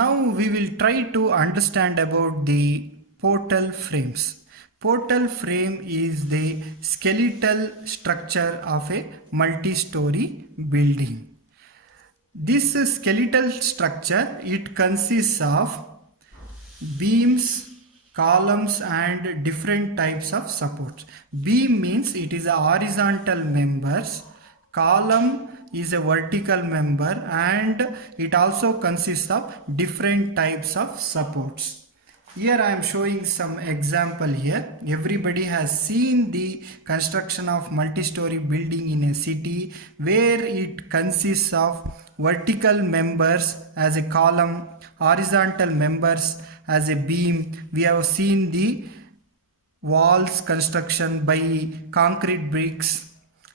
Now we will try to understand about the portal frames. Portal frame is the skeletal structure of a multi-story building. This skeletal structure, it consists of beams, columns and different types of supports. Beam means it is a horizontal members, column is a vertical member, and it also consists of different types of supports. Here I am showing some example here. Everybody has seen the construction of multi-story building in a city where it consists of vertical members as a column, horizontal members as a beam. We have seen the walls construction by concrete bricks,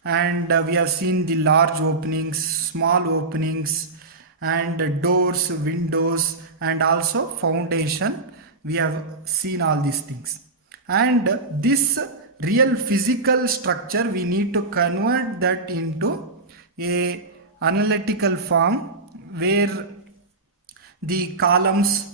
and we have seen the large openings, small openings, and doors, windows, and also foundation. We have seen all these things, and this real physical structure we need to convert that into a analytical form where the columns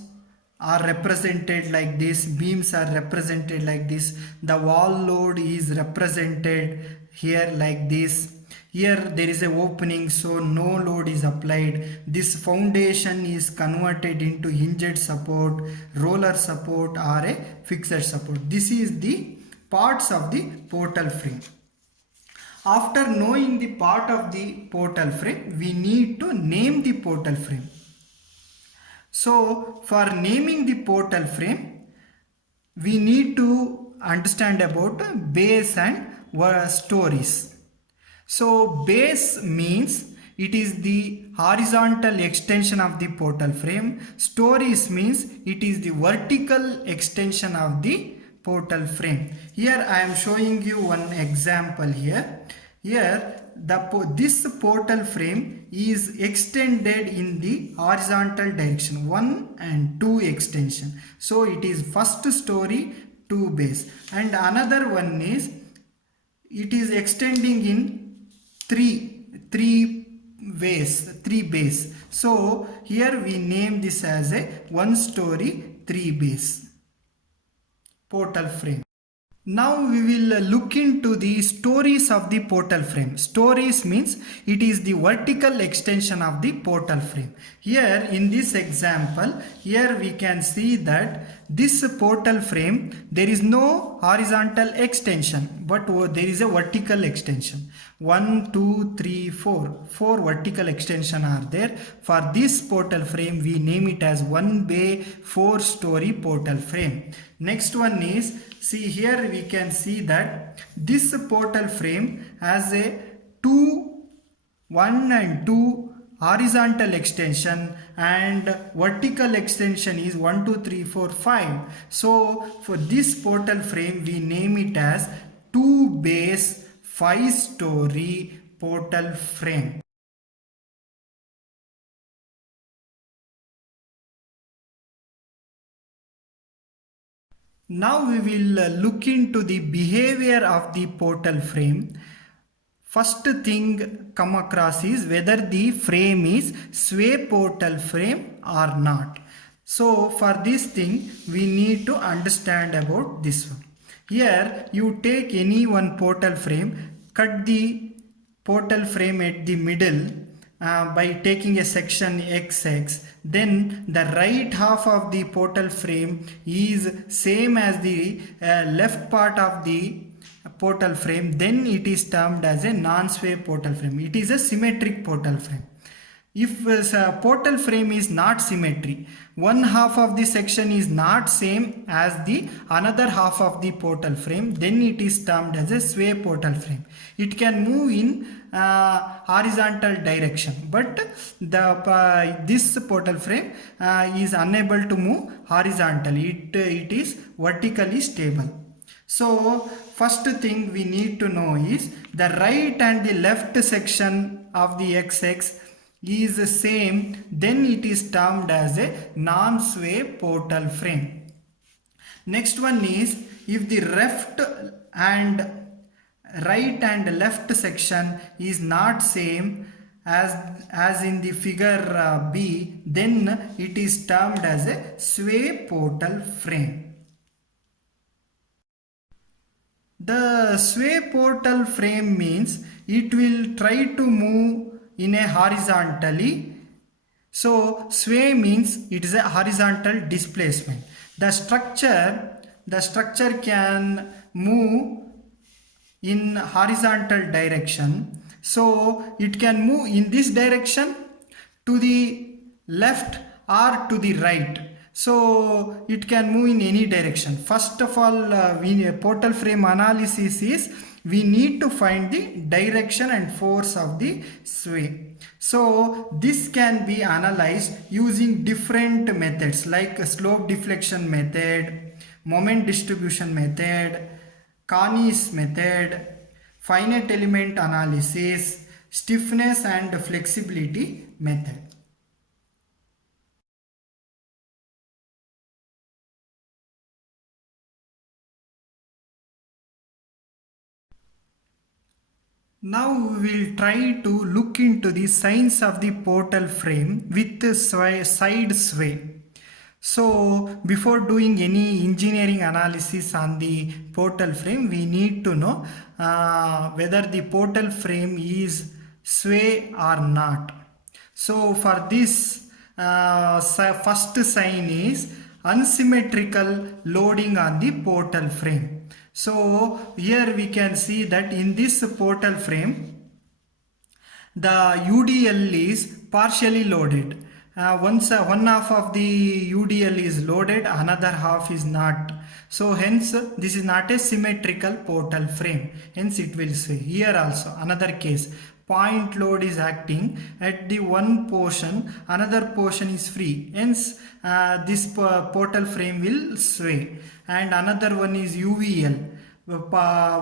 are represented like this, beams are represented like this, the wall load is represented here like this. Here there is a opening, so no load is applied. This foundation is converted into hinged support, roller support, or a fixed support. This is the parts of the portal frame. After knowing the part of the portal frame, we need to name the portal frame. So for naming the portal frame, we need to understand about base and stories. So base means it is the horizontal extension of the portal frame. Stories means it is the vertical extension of the portal frame. Here I am showing you one example here. Here this portal frame is extended in the horizontal direction, 1 and 2 extension. So it is first story, 2 base, and another one is it is extending in 3 ways, 3 base. So here we name this as a 1 story 3 base portal frame. Now we will look into the stories of the portal frame. Stories means it is the vertical extension of the portal frame. Here in this example, here we can see that this portal frame, there is no horizontal extension, but there is a vertical extension. 1, 2, 3, 4. 4 vertical extension are there. For this portal frame, we name it as 1 bay 4 story portal frame. Next one is, see here we can see that this portal frame has a 1 and 2 horizontal extension, and vertical extension is 1, 2, 3, 4, 5. So for this portal frame we name it as 2 base 5 story portal frame. Now we will look into the behavior of the portal frame. First thing come across is whether the frame is sway portal frame or not. So for this thing we need to understand about this one. Here you take any one portal frame, cut the portal frame at the middle by taking a section XX, then the right half of the portal frame is same as the left part of the portal frame, then it is termed as a non-sway portal frame. It is a symmetric portal frame. If a portal frame is not symmetry, one half of the section is not same as the another half of the portal frame, then it is termed as a sway portal frame. It can move in horizontal direction, but this portal frame is unable to move horizontally. It is vertically stable. So first thing we need to know is the right and the left section of the XX is the same, then it is termed as a non-sway portal frame. Next one is if the right and left section is not same, as in the figure B, then it is termed as a sway portal frame. The sway portal frame means it will try to move in a horizontally. So sway means it is a horizontal displacement. The structure can move in horizontal direction. So it can move in this direction to the left or to the right. So it can move in any direction. First of all, portal frame analysis is we need to find the direction and force of the sway. So this can be analyzed using different methods like slope deflection method, moment distribution method, Carney's method, finite element analysis, stiffness and flexibility method. Now we will try to look into the signs of the portal frame with the side sway. So before doing any engineering analysis on the portal frame, we need to know whether the portal frame is sway or not. So for this, first sign is unsymmetrical loading on the portal frame. So here we can see that in this portal frame, the UDL is partially loaded. Once one half of the UDL is loaded, another half is not. So hence this is not a symmetrical portal frame. Hence it will sway. Here also another case. Point load is acting at the one portion, another portion is free. Hence this portal frame will sway. And another one is UVL.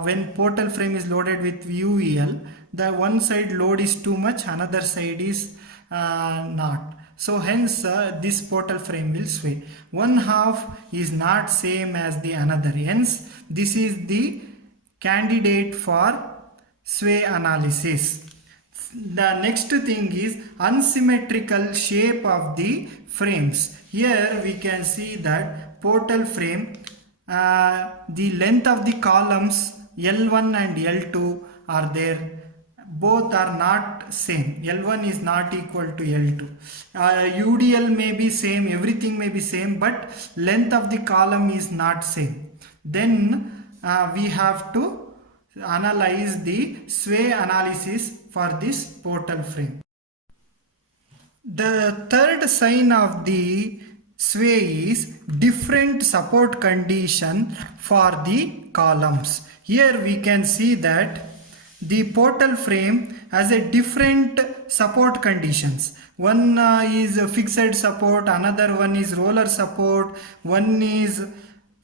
When portal frame is loaded with UVL, the one side load is too much, another side is not. So hence this portal frame will sway. One half is not same as the another. Hence this is the candidate for sway analysis. The next thing is unsymmetrical shape of the frames. Here we can see that portal frame, the length of the columns L1 and L2 are there. Both are not same. L1 is not equal to L2. UDL may be same, everything may be same, but length of the column is not same. Then we have to analyze the sway analysis for this portal frame. The third sign of the sway is different support condition for the columns. Here we can see that the portal frame has a different support conditions. One is a fixed support, another one is roller support, one is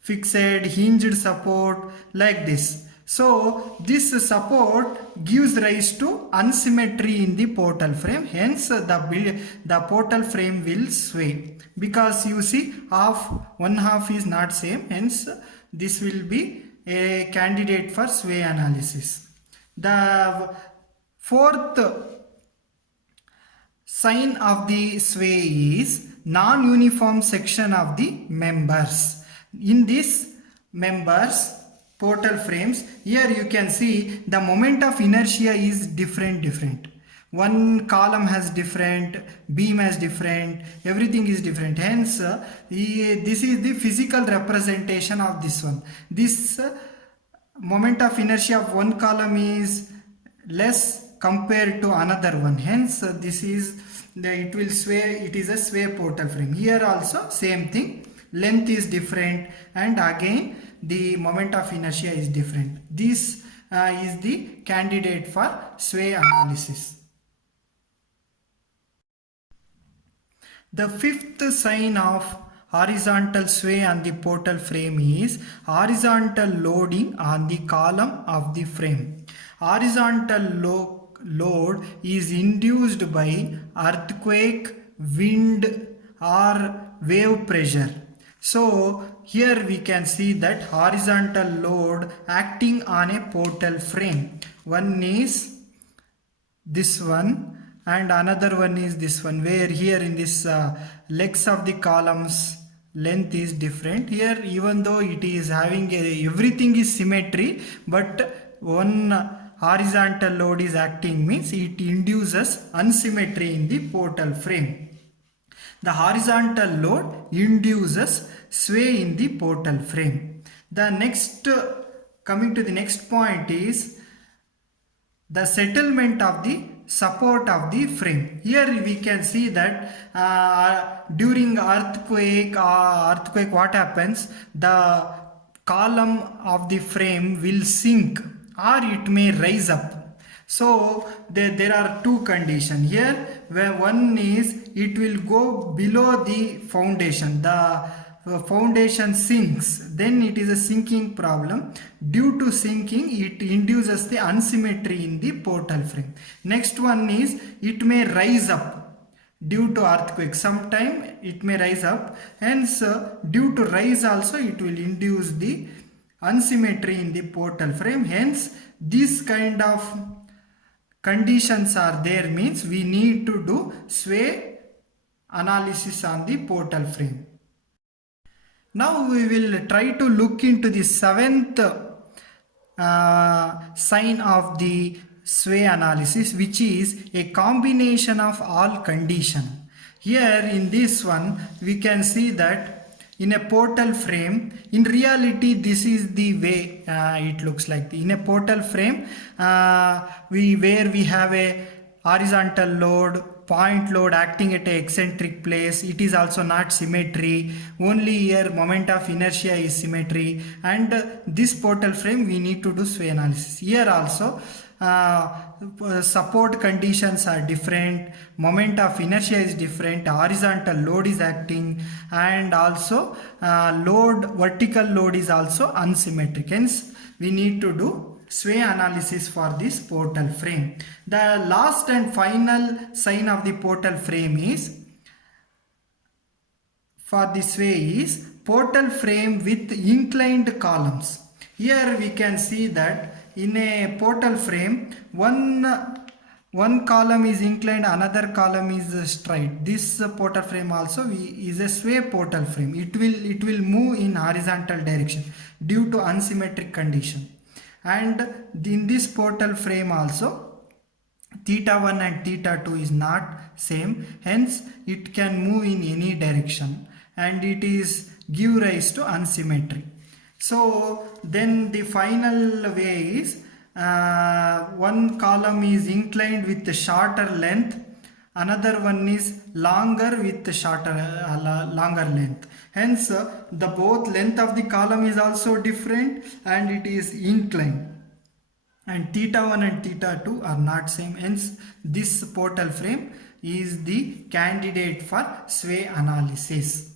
fixed hinged support, like this. So this support gives rise to unsymmetry in the portal frame. Hence the portal frame will sway, because you see one half is not same. Hence this will be a candidate for sway analysis. The fourth sign of the sway is non-uniform section of the members. In this members portal frames, here you can see the moment of inertia is different. One column has different, beam has different, everything is different. Hence this is the physical representation of this one. This moment of inertia of one column is less compared to another one. Hence this is it will sway. It is a sway portal frame. Here also same thing, length is different, and again the moment of inertia is different. This is the candidate for sway analysis. The fifth sign of horizontal sway on the portal frame is horizontal loading on the column of the frame. Horizontal load is induced by earthquake, wind or wave pressure. So here we can see that horizontal load acting on a portal frame. One is this one, and another one is this one, where here in this legs of the columns length is different. Here, even though it is having everything is symmetry, but one horizontal load is acting, means it induces unsymmetry in the portal frame. The horizontal load induces sway in the portal frame. The next, coming to the next point, is the settlement of the support of the frame. Here we can see that during earthquake what happens, the column of the frame will sink or it may rise up. So there are two conditions here, where one is it will go below the foundation, the foundation sinks, then it is a sinking problem. Due to sinking, it induces the unsymmetry in the portal frame. Next one is it may rise up due to earthquake. Sometime it may rise up, hence due to rise also it will induce the unsymmetry in the portal frame. Hence this kind of conditions are there, means we need to do sway analysis on the portal frame. Now we will try to look into the seventh sign of the sway analysis, which is a combination of all condition. Here in this one we can see that in a portal frame, in reality this is the way it looks like. In a portal frame, where we have a horizontal load, point load acting at a eccentric place, it is also not symmetry. Only here moment of inertia is symmetry, and this portal frame we need to do sway analysis. Here also support conditions are different, moment of inertia is different, horizontal load is acting, and also vertical load is also unsymmetric. Hence we need to do sway analysis for this portal frame. The last and final sign of the portal frame is, for the sway, is portal frame with inclined columns. Here we can see that in a portal frame, one column is inclined, another column is straight. This portal frame also is a sway portal frame. It will move in horizontal direction due to unsymmetric condition. And in this portal frame also, theta 1 and theta 2 is not same, hence it can move in any direction and it is give rise to unsymmetry. So then the final way is one column is inclined with the shorter length, another one is longer with the longer length. Hence the both length of the column is also different and it is inclined, and theta 1 and theta 2 are not same. Hence this portal frame is the candidate for sway analysis.